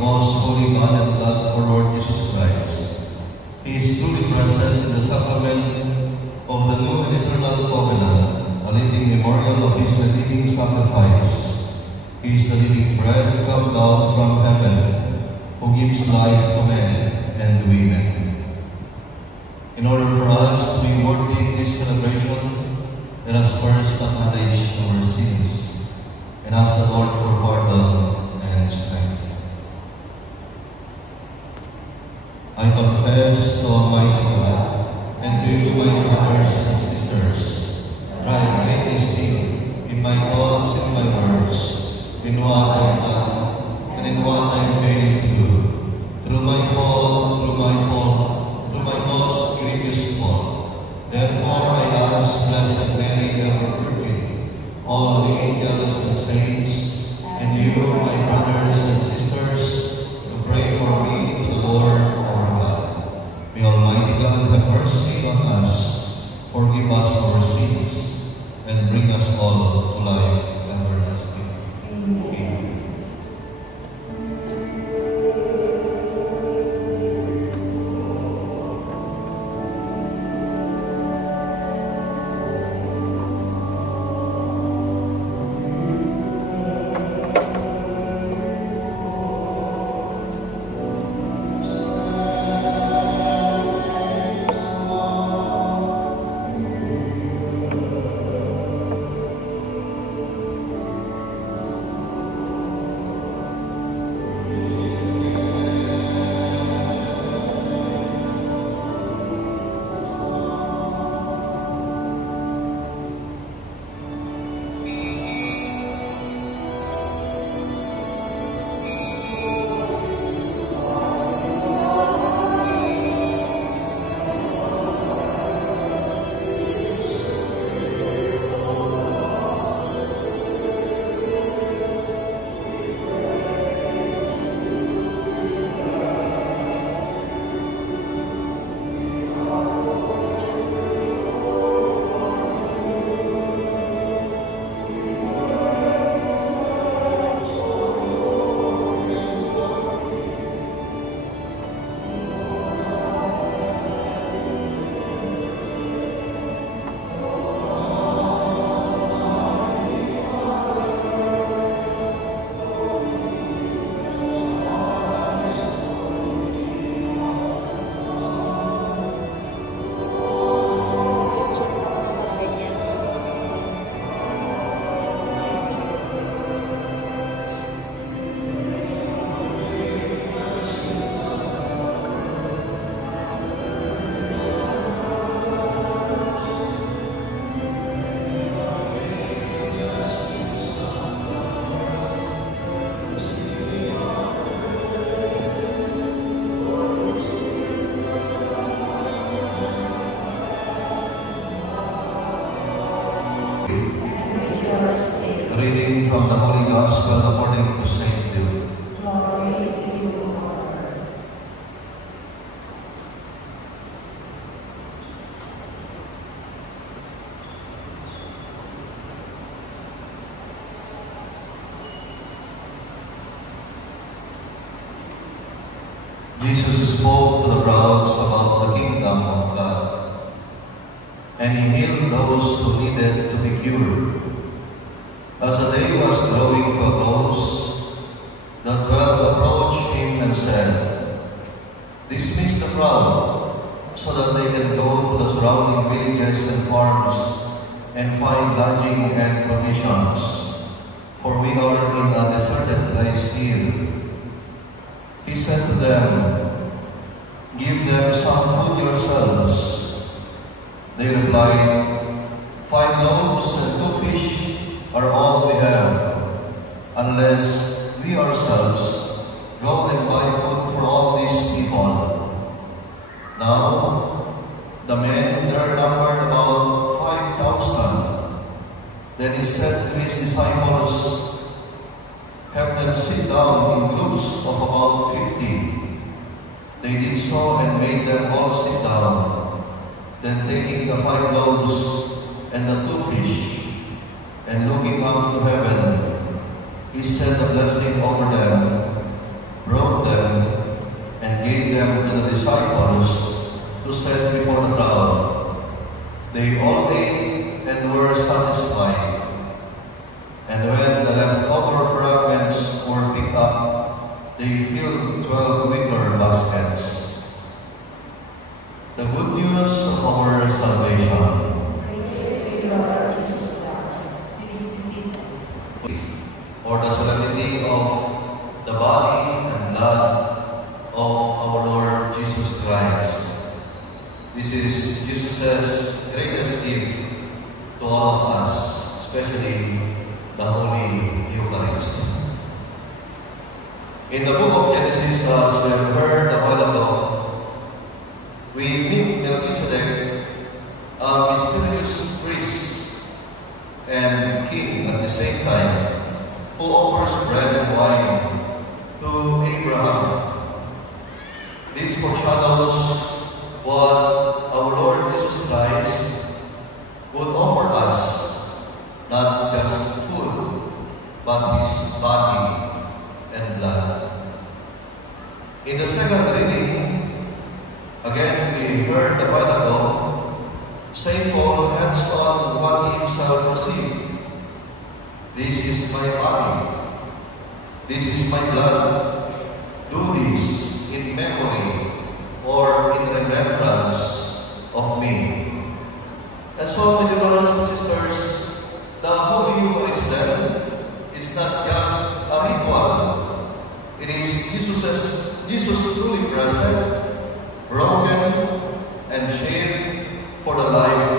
most holy God and God for Lord Jesus Christ. He is truly present in the sacrament of the new and eternal covenant, a living memorial of his redeeming sacrifice. He is the living bread come down from heaven, who gives life to men and women. In order for us to be worthy in this celebration, let us first acknowledge our sins and ask the Lord for pardon and strength. I confess to Almighty God and to you, my brothers and sisters, that I greatly sin in my thoughts and my words, in what I have done and in what I failed to do, through my fault, through my most grievous fault. Therefore I ask Blessed Mary, ever Virgin, all the angels and saints, and you, my brothers and sisters, to pray for me to the Lord our God. May Almighty God have mercy on us, forgive us our sins, and bring us all to life everlasting. Amen. Reading from the Holy Gospel according to St. Luke. Glory to you, Lord. Jesus spoke to the crowds about the kingdom of God, and he healed those who needed to be cured. As the day was drawing to a close, the 12 approached him and said, "Dismiss the crowd, so that they can go to the surrounding villages and farms and find lodging and provisions, for we are in a deserted place here." He said to them, "Give them some food yourselves." They replied, "5 loaves and 2 fish are all we have, unless we ourselves go and buy food for all these people." Now, the men there numbered about 5,000. Then he said to his disciples, "Have them sit down in groups of about 50. They did so and made them all sit down. Then taking the 5 loaves and the 2 fish, and looking up to heaven, he said a blessing over them, broke to set before the crowd. They all ate and were satisfied. And when the leftover fragments were picked up, they filled 12 wicker baskets. The good news of our salvation. Or the solemnity of the body and blood of our Lord Jesus Christ. This is Jesus' greatest gift to all of us, especially the Holy Eucharist. In the book of Genesis, as we have heard a while ago, we meet Melchizedek, a mysterious priest and king at the same time, who offers bread and wine to Abraham. This foreshadows what our Lord Jesus Christ would offer us, not just food, but His body and blood. In the second reading, again we heard a while ago, St. Paul hands on what he himself received. This is my body. This is my blood. Do this in memory or in remembrance of me. And so, my brothers and sisters, the Holy Eucharist then is not just a ritual. It is Jesus truly present, broken, and shared for the life